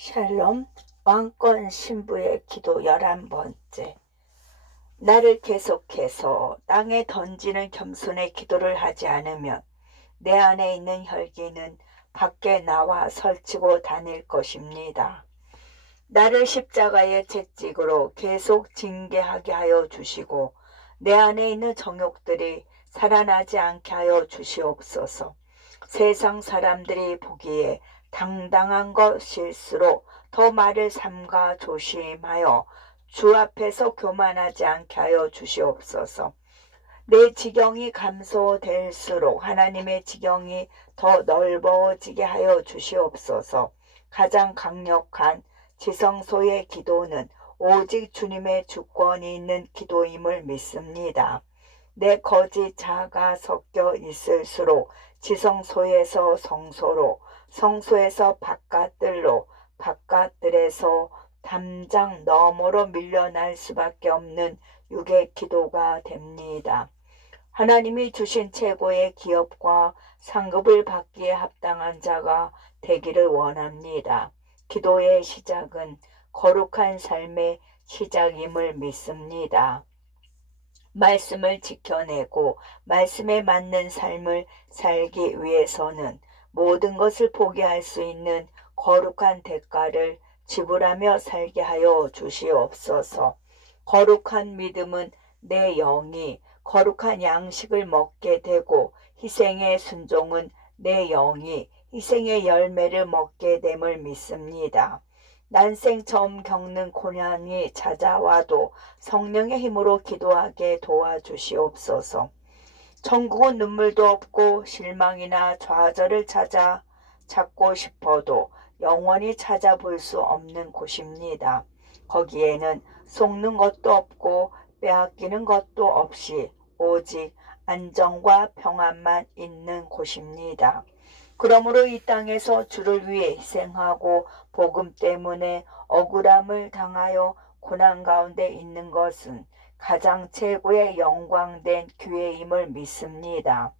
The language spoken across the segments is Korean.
샬롬. 왕권 신부의 기도 11번째. 나를 계속해서 땅에 던지는 겸손의 기도를 하지 않으면 내 안에 있는 혈기는 밖에 나와 설치고 다닐 것입니다. 나를 십자가의 채찍으로 계속 징계하게 하여 주시고 내 안에 있는 정욕들이 살아나지 않게 하여 주시옵소서. 세상 사람들이 보기에 당당한 것일수록 더 말을 삼가 조심하여 주 앞에서 교만하지 않게 하여 주시옵소서. 내 지경이 감소될수록 하나님의 지경이 더 넓어지게 하여 주시옵소서. 가장 강력한 지성소의 기도는 오직 주님의 주권이 있는 기도임을 믿습니다. 내 거짓 자아가 섞여 있을수록 지성소에서 성소로, 성소에서 바깥들로, 바깥들에서 담장 너머로 밀려날 수밖에 없는 육의 기도가 됩니다. 하나님이 주신 최고의 기업과 상급을 받기에 합당한 자가 되기를 원합니다. 기도의 시작은 거룩한 삶의 시작임을 믿습니다. 말씀을 지켜내고 말씀에 맞는 삶을 살기 위해서는 모든 것을 포기할 수 있는 거룩한 대가를 지불하며 살게 하여 주시옵소서. 거룩한 믿음은 내 영이 거룩한 양식을 먹게 되고 희생의 순종은 내 영이 희생의 열매를 먹게 됨을 믿습니다. 난생 처음 겪는 고난이 찾아와도 성령의 힘으로 기도하게 도와주시옵소서. 천국은 눈물도 없고 실망이나 좌절을 찾고 싶어도 영원히 찾아볼 수 없는 곳입니다. 거기에는 속는 것도 없고 빼앗기는 것도 없이 오직 안정과 평안만 있는 곳입니다. 그러므로 이 땅에서 주를 위해 희생하고 복음 때문에 억울함을 당하여 고난 가운데 있는 것은 가장 최고의 영광된 기회임을 믿습니다.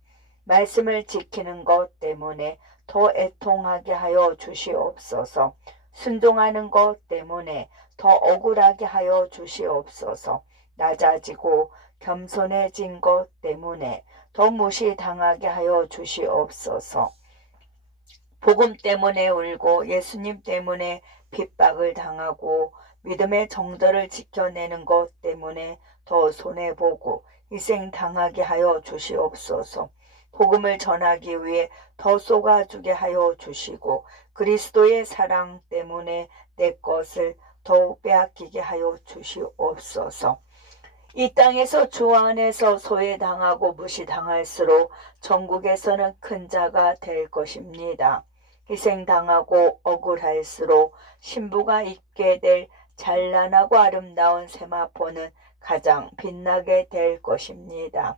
말씀을 지키는 것 때문에 더 애통하게 하여 주시옵소서. 순종하는 것 때문에 더 억울하게 하여 주시옵소서. 낮아지고 겸손해진 것 때문에 더 무시당하게 하여 주시옵소서. 복음 때문에 울고 예수님 때문에 핍박을 당하고 믿음의 정도를 지켜내는 것 때문에 더 손해보고 희생당하게 하여 주시옵소서. 복음을 전하기 위해 더 쏟아주게 하여 주시고 그리스도의 사랑 때문에 내 것을 더욱 빼앗기게 하여 주시옵소서. 이 땅에서 주 안에서 소외당하고 무시당할수록 천국에서는 큰 자가 될 것입니다. 희생당하고 억울할수록 신부가 입게 될 찬란하고 아름다운 세마포는 가장 빛나게 될 것입니다.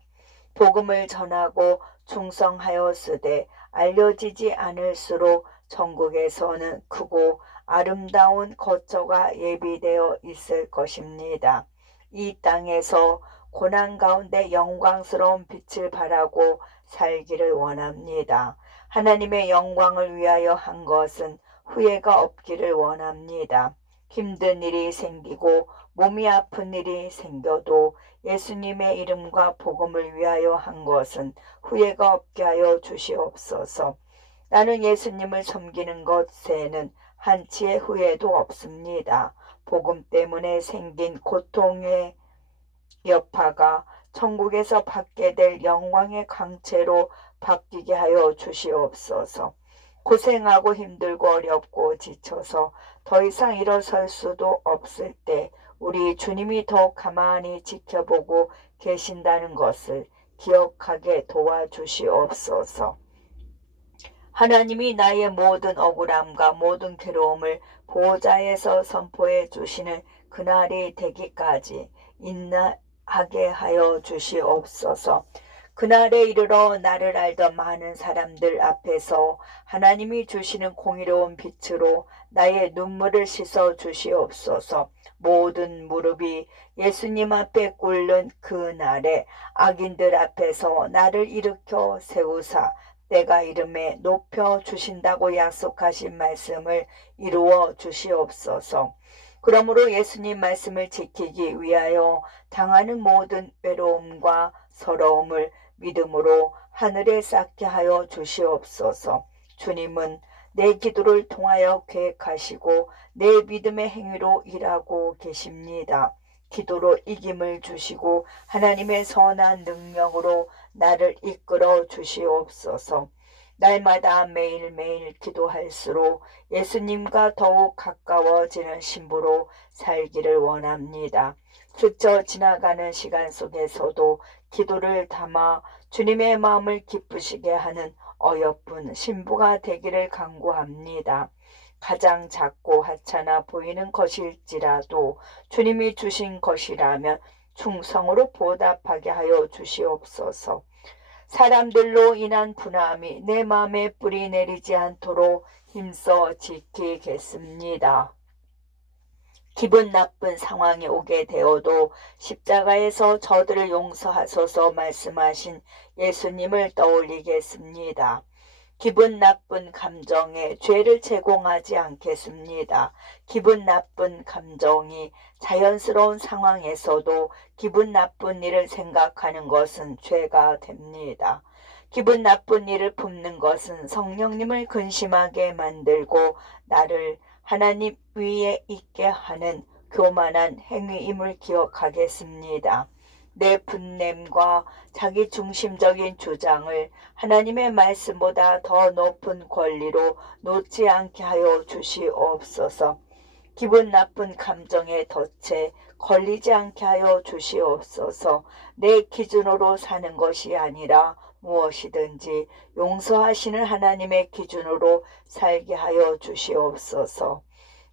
복음을 전하고 충성하였으되 알려지지 않을수록 천국에서는 크고 아름다운 거처가 예비되어 있을 것입니다. 이 땅에서 고난 가운데 영광스러운 빛을 발하고 살기를 원합니다. 하나님의 영광을 위하여 한 것은 후회가 없기를 원합니다. 힘든 일이 생기고 몸이 아픈 일이 생겨도 예수님의 이름과 복음을 위하여 한 것은 후회가 없게 하여 주시옵소서. 나는 예수님을 섬기는 것에는 한치의 후회도 없습니다. 복음 때문에 생긴 고통의 여파가 천국에서 받게 될 영광의 강체로 바뀌게 하여 주시옵소서. 고생하고 힘들고 어렵고 지쳐서 더 이상 일어설 수도 없을 때 우리 주님이 더 가만히 지켜보고 계신다는 것을 기억하게 도와주시옵소서. 하나님이 나의 모든 억울함과 모든 괴로움을 보호자에서 선포해 주시는 그날이 되기까지 인내하게 하여 주시옵소서. 그날에 이르러 나를 알던 많은 사람들 앞에서 하나님이 주시는 공의로운 빛으로 나의 눈물을 씻어 주시옵소서. 모든 무릎이 예수님 앞에 꿇는 그 날에 악인들 앞에서 나를 일으켜 세우사 내가 이름에 높여 주신다고 약속하신 말씀을 이루어 주시옵소서. 그러므로 예수님 말씀을 지키기 위하여 당하는 모든 외로움과 서러움을 믿음으로 하늘에 쌓게 하여 주시옵소서. 주님은 내 기도를 통하여 계획하시고 내 믿음의 행위로 일하고 계십니다. 기도로 이김을 주시고 하나님의 선한 능력으로 나를 이끌어 주시옵소서. 날마다 매일매일 기도할수록 예수님과 더욱 가까워지는 신부로 살기를 원합니다. 스쳐 지나가는 시간 속에서도 기도를 담아 주님의 마음을 기쁘시게 하는 어여쁜 신부가 되기를 간구합니다. 가장 작고 하찮아 보이는 것일지라도 주님이 주신 것이라면 충성으로 보답하게 하여 주시옵소서. 사람들로 인한 분함이 내 마음에 뿌리 내리지 않도록 힘써 지키겠습니다. 기분 나쁜 상황이 오게 되어도 십자가에서 저들을 용서하소서 말씀하신 예수님을 떠올리겠습니다. 기분 나쁜 감정에 죄를 제공하지 않겠습니다. 기분 나쁜 감정이 자연스러운 상황에서도 기분 나쁜 일을 생각하는 것은 죄가 됩니다. 기분 나쁜 일을 품는 것은 성령님을 근심하게 만들고 나를 하나님 위에 있게 하는 교만한 행위임을 기억하겠습니다. 내 분냄과 자기 중심적인 주장을 하나님의 말씀보다 더 높은 권리로 놓지 않게 하여 주시옵소서. 기분 나쁜 감정에 덫에 걸리지 않게 하여 주시옵소서. 내 기준으로 사는 것이 아니라 무엇이든지 용서하시는 하나님의 기준으로 살게 하여 주시옵소서.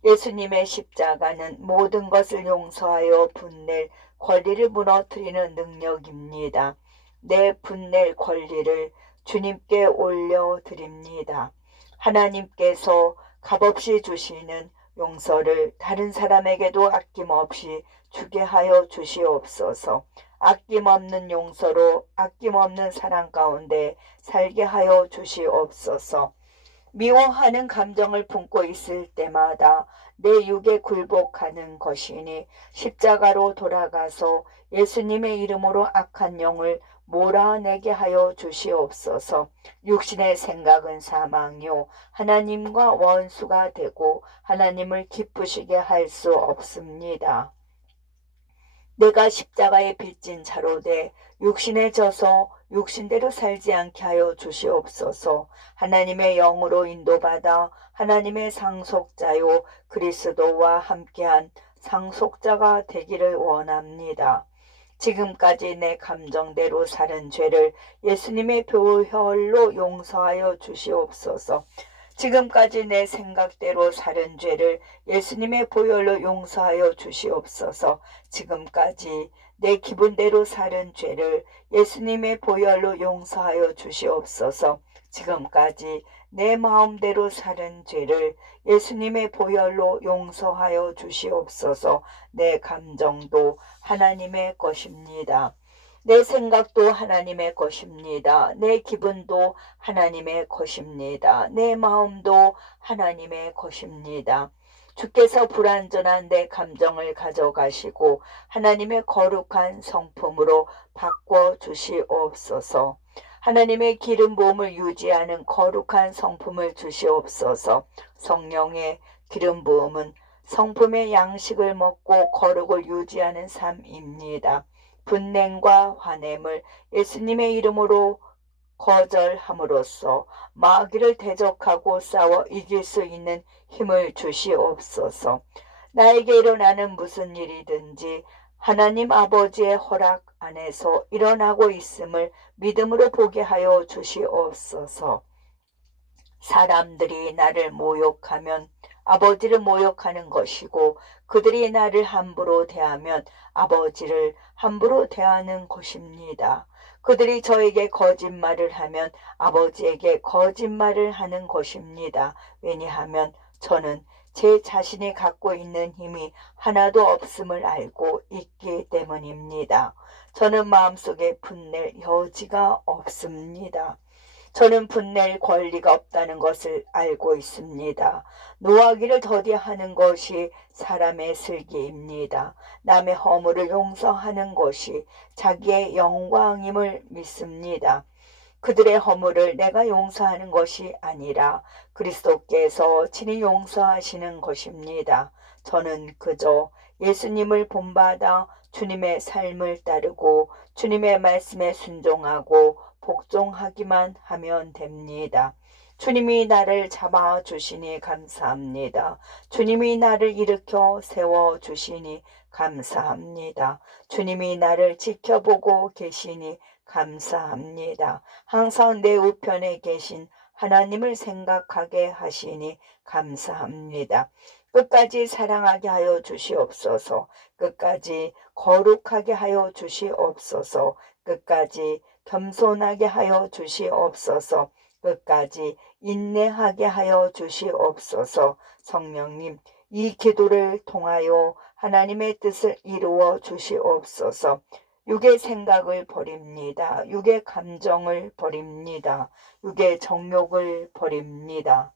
예수님의 십자가는 모든 것을 용서하여 분낼 권리를 무너뜨리는 능력입니다. 내 분낼 권리를 주님께 올려드립니다. 하나님께서 값없이 주시는 용서를 다른 사람에게도 아낌없이 주게 하여 주시옵소서. 아낌없는 용서로 아낌없는 사랑 가운데 살게 하여 주시옵소서. 미워하는 감정을 품고 있을 때마다 내 육에 굴복하는 것이니 십자가로 돌아가서 예수님의 이름으로 악한 영을 몰아내게 하여 주시옵소서. 육신의 생각은 사망이요 하나님과 원수가 되고 하나님을 기쁘시게 할 수 없습니다. 내가 십자가에 빚진 자로 돼 육신에 져서 육신대로 살지 않게 하여 주시옵소서. 하나님의 영으로 인도받아 하나님의 상속자요 그리스도와 함께한 상속자가 되기를 원합니다. 지금까지 내 감정대로 살은 죄를 예수님의 보혈로 용서하여 주시옵소서. 지금까지 내 생각대로 살은 죄를 예수님의 보혈로 용서하여 주시옵소서. 지금까지 내 기분대로 살은 죄를 예수님의 보혈로 용서하여 주시옵소서. 지금까지 내 마음대로 살은 죄를 예수님의 보혈로 용서하여 주시옵소서. 내 감정도 하나님의 것입니다. 내 생각도 하나님의 것입니다. 내 기분도 하나님의 것입니다. 내 마음도 하나님의 것입니다. 주께서 불완전한 내 감정을 가져가시고 하나님의 거룩한 성품으로 바꿔 주시옵소서. 하나님의 기름 부음을 유지하는 거룩한 성품을 주시옵소서. 성령의 기름 부음은 성품의 양식을 먹고 거룩을 유지하는 삶입니다. 분냄과 화냄을 예수님의 이름으로 거절함으로써 마귀를 대적하고 싸워 이길 수 있는 힘을 주시옵소서. 나에게 일어나는 무슨 일이든지 하나님 아버지의 허락 안에서 일어나고 있음을 믿음으로 보게 하여 주시옵소서. 사람들이 나를 모욕하면 아버지를 모욕하는 것이고 그들이 나를 함부로 대하면 아버지를 함부로 대하는 것입니다. 그들이 저에게 거짓말을 하면 아버지에게 거짓말을 하는 것입니다. 왜냐하면 저는 제 자신이 갖고 있는 힘이 하나도 없음을 알고 있기 때문입니다. 저는 마음속에 분낼 여지가 없습니다. 저는 분낼 권리가 없다는 것을 알고 있습니다. 노하기를 더디하는 것이 사람의 슬기입니다. 남의 허물을 용서하는 것이 자기의 영광임을 믿습니다. 그들의 허물을 내가 용서하는 것이 아니라 그리스도께서 친히 용서하시는 것입니다. 저는 그저 예수님을 본받아 주님의 삶을 따르고 주님의 말씀에 순종하고 복종하기만 하면 됩니다. 주님이 나를 잡아주시니 감사합니다. 주님이 나를 일으켜 세워주시니 감사합니다. 주님이 나를 지켜보고 계시니 감사합니다. 항상 내 우편에 계신 하나님을 생각하게 하시니 감사합니다. 끝까지 사랑하게 하여 주시옵소서. 끝까지 거룩하게 하여 주시옵소서. 끝까지 겸손하게 하여 주시옵소서. 끝까지 인내하게 하여 주시옵소서. 성령님, 이 기도를 통하여 하나님의 뜻을 이루어 주시옵소서. 육의 생각을 버립니다. 육의 감정을 버립니다. 육의 정욕을 버립니다.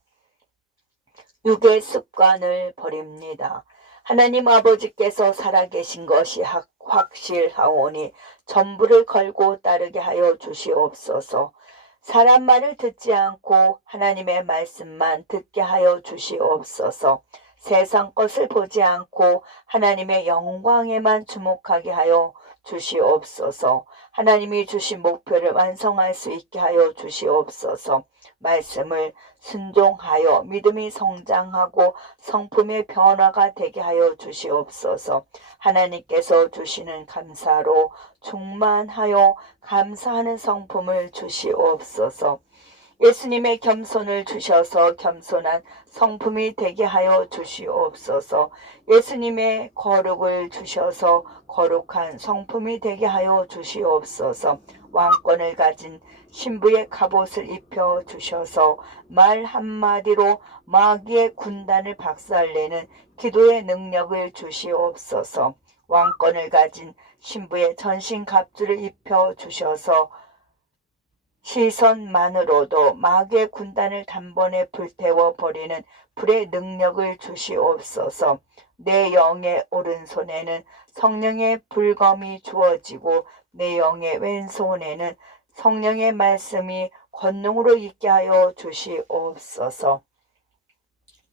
육의 습관을 버립니다. 하나님 아버지께서 살아계신 것이 확실하오니 전부를 걸고 따르게 하여 주시옵소서. 사람 말을 듣지 않고 하나님의 말씀만 듣게 하여 주시옵소서. 세상 것을 보지 않고 하나님의 영광에만 주목하게 하여 주시옵소서. 하나님이 주신 목표를 완성할 수 있게 하여 주시옵소서. 말씀을 순종하여 믿음이 성장하고 성품의 변화가 되게 하여 주시옵소서. 하나님께서 주시는 감사로 충만하여 감사하는 성품을 주시옵소서. 예수님의 겸손을 주셔서 겸손한 성품이 되게 하여 주시옵소서. 예수님의 거룩을 주셔서 거룩한 성품이 되게 하여 주시옵소서. 왕권을 가진 신부의 갑옷을 입혀 주셔서 말 한마디로 마귀의 군단을 박살내는 기도의 능력을 주시옵소서. 왕권을 가진 신부의 전신 갑주를 입혀 주셔서 시선만으로도 마귀의 군단을 단번에 불태워 버리는 불의 능력을 주시옵소서. 내 영의 오른손에는 성령의 불검이 주어지고 내 영의 왼손에는 성령의 말씀이 권능으로 있게 하여 주시옵소서.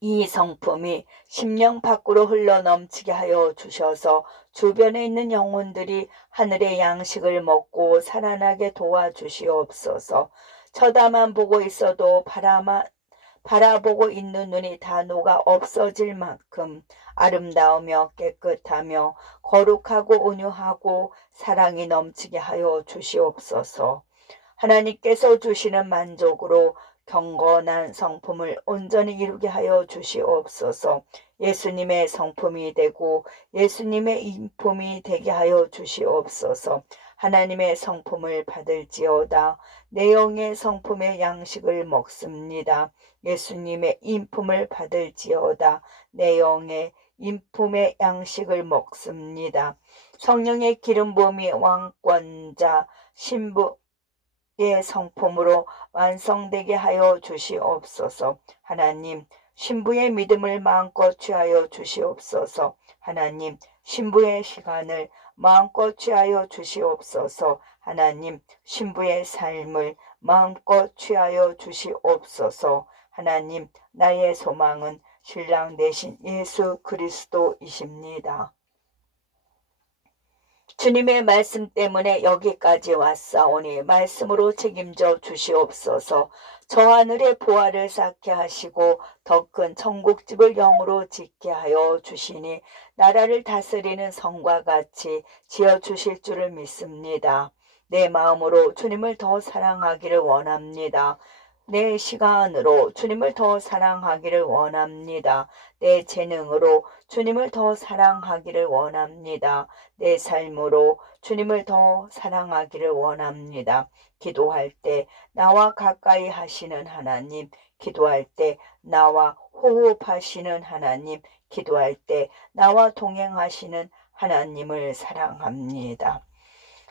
이 성품이 심령 밖으로 흘러넘치게 하여 주셔서 주변에 있는 영혼들이 하늘의 양식을 먹고 살아나게 도와주시옵소서. 쳐다만 보고 있어도 바라보고 있는 눈이 다 녹아 없어질 만큼 아름다우며 깨끗하며 거룩하고 온유하고 사랑이 넘치게 하여 주시옵소서. 하나님께서 주시는 만족으로 경건한 성품을 온전히 이루게 하여 주시옵소서. 예수님의 성품이 되고 예수님의 인품이 되게 하여 주시옵소서. 하나님의 성품을 받을지어다. 내 영의 성품의 양식을 먹습니다. 예수님의 인품을 받을지어다. 내 영의 인품의 양식을 먹습니다. 성령의 기름 부음이 왕권자 신부 의 성품으로 완성되게 하여 주시옵소서. 하나님, 신부의 믿음을 마음껏 취하여 주시옵소서. 하나님, 신부의 시간을 마음껏 취하여 주시옵소서. 하나님, 신부의 삶을 마음껏 취하여 주시옵소서. 하나님, 나의 소망은 신랑 되신 예수 그리스도이십니다. 주님의 말씀 때문에 여기까지 왔사오니 말씀으로 책임져 주시옵소서. 저 하늘의 보화를 쌓게 하시고 더 큰 천국집을 영으로 짓게 하여 주시니 나라를 다스리는 성과 같이 지어주실 줄을 믿습니다. 내 마음으로 주님을 더 사랑하기를 원합니다. 내 시간으로 주님을 더 사랑하기를 원합니다. 내 재능으로 주님을 더 사랑하기를 원합니다. 내 삶으로 주님을 더 사랑하기를 원합니다. 기도할 때 나와 가까이 하시는 하나님, 기도할 때 나와 호흡하시는 하나님, 기도할 때 나와 동행하시는 하나님을 사랑합니다.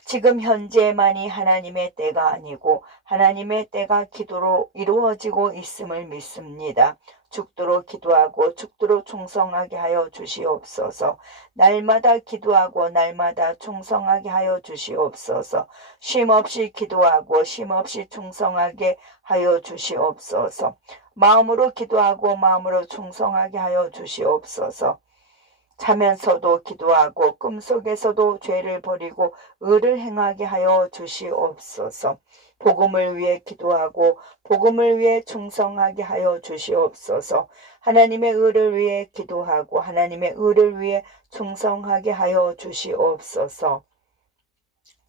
지금 현재만이 하나님의 때가 아니고 하나님의 때가 기도로 이루어지고 있음을 믿습니다. 죽도록 기도하고 죽도록 충성하게 하여 주시옵소서. 날마다 기도하고 날마다 충성하게 하여 주시옵소서. 쉼없이 기도하고 쉼없이 충성하게 하여 주시옵소서. 마음으로 기도하고 마음으로 충성하게 하여 주시옵소서. 자면서도 기도하고 꿈속에서도 죄를 버리고 의를 행하게 하여 주시옵소서. 복음을 위해 기도하고 복음을 위해 충성하게 하여 주시옵소서. 하나님의 의를 위해 기도하고 하나님의 의를 위해 충성하게 하여 주시옵소서.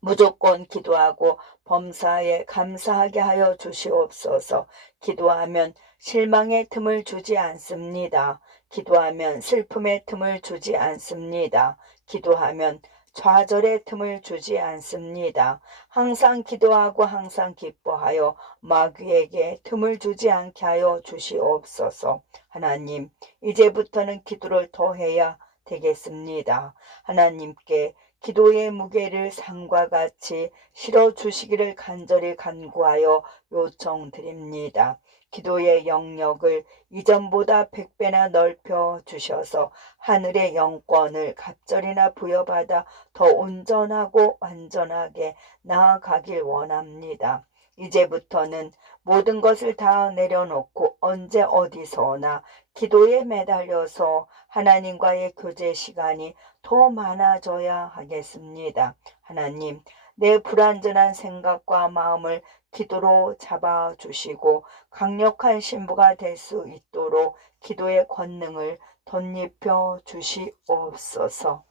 무조건 기도하고 범사에 감사하게 하여 주시옵소서. 기도하면 실망의 틈을 주지 않습니다. 기도하면 슬픔의 틈을 주지 않습니다. 기도하면 좌절의 틈을 주지 않습니다. 항상 기도하고 항상 기뻐하여 마귀에게 틈을 주지 않게 하여 주시옵소서. 하나님, 이제부터는 기도를 더 해야 되겠습니다. 하나님께 기도의 무게를 산과 같이 실어 주시기를 간절히 간구하여 요청드립니다. 기도의 영역을 이전보다 100배나 넓혀 주셔서 하늘의 영권을 갑절이나 부여받아 더 온전하고 완전하게 나아가길 원합니다. 이제부터는 모든 것을 다 내려놓고 언제 어디서나 기도에 매달려서 하나님과의 교제 시간이 더 많아져야 하겠습니다. 하나님, 내 불완전한 생각과 마음을 기도로 잡아주시고 강력한 신부가 될 수 있도록 기도의 권능을 덧입혀 주시옵소서.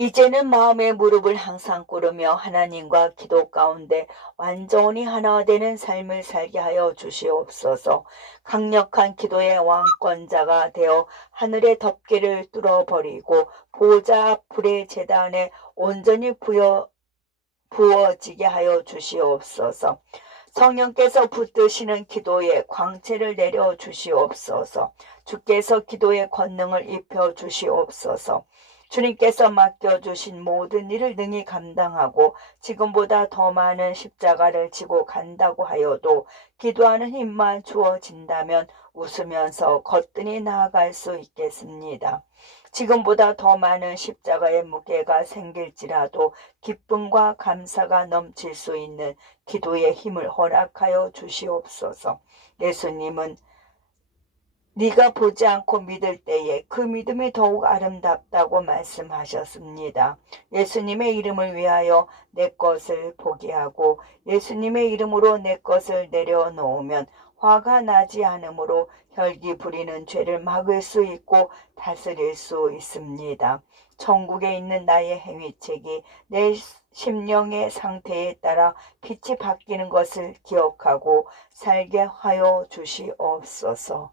이제는 마음의 무릎을 항상 꿇으며 하나님과 기도 가운데 완전히 하나 되는 삶을 살게 하여 주시옵소서. 강력한 기도의 왕권자가 되어 하늘의 덮개를 뚫어버리고 보좌 불의 제단에 온전히 부어지게 하여 주시옵소서. 성령께서 붙드시는 기도에 광채를 내려 주시옵소서. 주께서 기도의 권능을 입혀 주시옵소서. 주님께서 맡겨주신 모든 일을 능히 감당하고 지금보다 더 많은 십자가를 지고 간다고 하여도 기도하는 힘만 주어진다면 웃으면서 거뜬히 나아갈 수 있겠습니다. 지금보다 더 많은 십자가의 무게가 생길지라도 기쁨과 감사가 넘칠 수 있는 기도의 힘을 허락하여 주시옵소서. 예수님은 네가 보지 않고 믿을 때에 그 믿음이 더욱 아름답다고 말씀하셨습니다. 예수님의 이름을 위하여 내 것을 포기하고 예수님의 이름으로 내 것을 내려놓으면 화가 나지 않으므로 혈기 부리는 죄를 막을 수 있고 다스릴 수 있습니다. 천국에 있는 나의 행위책이 내 심령의 상태에 따라 빛이 바뀌는 것을 기억하고 살게 하여 주시옵소서.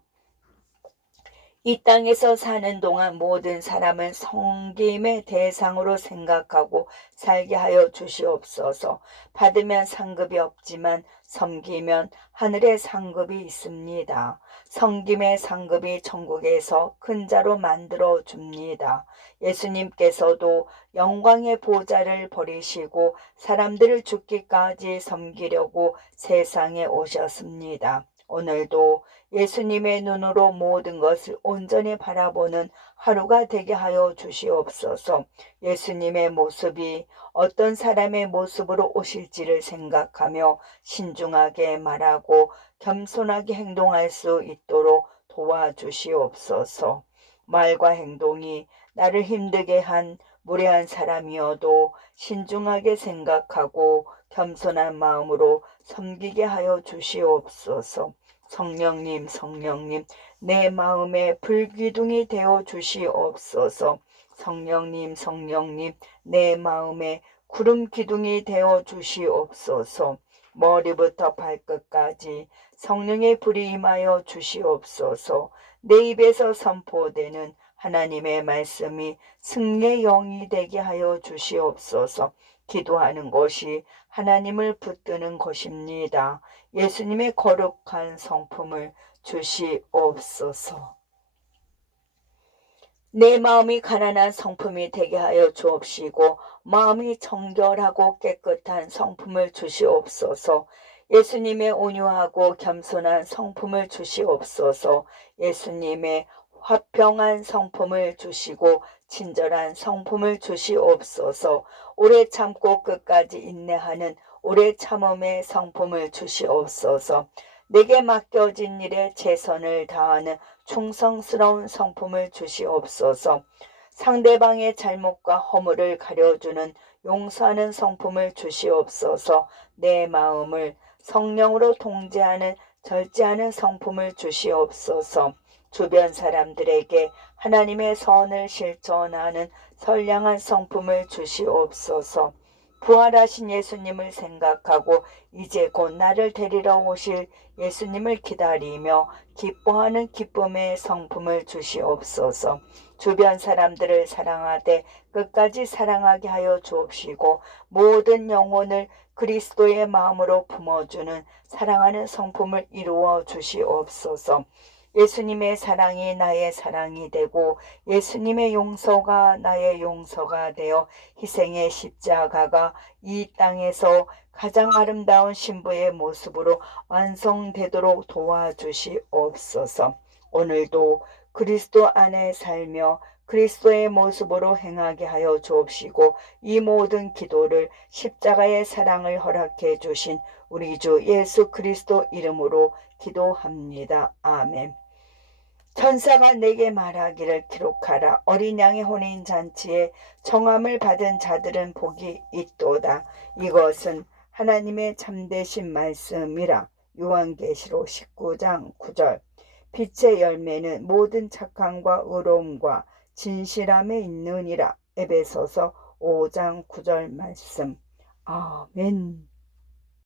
이 땅에서 사는 동안 모든 사람을 섬김의 대상으로 생각하고 살게 하여 주시옵소서. 받으면 상급이 없지만 섬기면 하늘의 상급이 있습니다. 섬김의 상급이 천국에서 큰 자로 만들어 줍니다. 예수님께서도 영광의 보좌를 버리시고 사람들을 죽기까지 섬기려고 세상에 오셨습니다. 오늘도 예수님의 눈으로 모든 것을 온전히 바라보는 하루가 되게 하여 주시옵소서. 예수님의 모습이 어떤 사람의 모습으로 오실지를 생각하며 신중하게 말하고 겸손하게 행동할 수 있도록 도와주시옵소서. 말과 행동이 나를 힘들게 한 무례한 사람이어도 신중하게 생각하고 겸손한 마음으로 섬기게 하여 주시옵소서. 성령님, 성령님, 내 마음에 불기둥이 되어 주시옵소서. 성령님, 성령님, 내 마음에 구름 기둥이 되어 주시옵소서. 머리부터 발끝까지 성령의 불이 임하여 주시옵소서. 내 입에서 선포되는 하나님의 말씀이 승리의 영이 되게 하여 주시옵소서. 기도하는 것이 하나님을 붙드는 것입니다. 예수님의 거룩한 성품을 주시옵소서. 내 마음이 가난한 성품이 되게 하여 주옵시고 마음이 정결하고 깨끗한 성품을 주시옵소서. 예수님의 온유하고 겸손한 성품을 주시옵소서. 예수님의 화평한 성품을 주시고 친절한 성품을 주시옵소서. 오래 참고 끝까지 인내하는 오래 참음의 성품을 주시옵소서. 내게 맡겨진 일에 최선을 다하는 충성스러운 성품을 주시옵소서. 상대방의 잘못과 허물을 가려주는 용서하는 성품을 주시옵소서. 내 마음을 성령으로 통제하는 절제하는 성품을 주시옵소서. 주변 사람들에게 하나님의 선을 실천하는 선량한 성품을 주시옵소서. 부활하신 예수님을 생각하고 이제 곧 나를 데리러 오실 예수님을 기다리며 기뻐하는 기쁨의 성품을 주시옵소서. 주변 사람들을 사랑하되 끝까지 사랑하게 하여 주옵시고 모든 영혼을 그리스도의 마음으로 품어주는 사랑하는 성품을 이루어 주시옵소서. 예수님의 사랑이 나의 사랑이 되고 예수님의 용서가 나의 용서가 되어 희생의 십자가가 이 땅에서 가장 아름다운 신부의 모습으로 완성되도록 도와주시옵소서. 오늘도 그리스도 안에 살며 그리스도의 모습으로 행하게 하여 주옵시고 이 모든 기도를 십자가의 사랑을 허락해 주신 우리 주 예수 그리스도 이름으로 기도합니다. 아멘. 천사가 내게 말하기를 기록하라. 어린 양의 혼인잔치에 청함을 받은 자들은 복이 있도다. 이것은 하나님의 참되신 말씀이라. 요한계시록 19장 9절. 빛의 열매는 모든 착함과 의로움과 진실함에 있느니라. 에베소서 5장 9절 말씀. 아멘.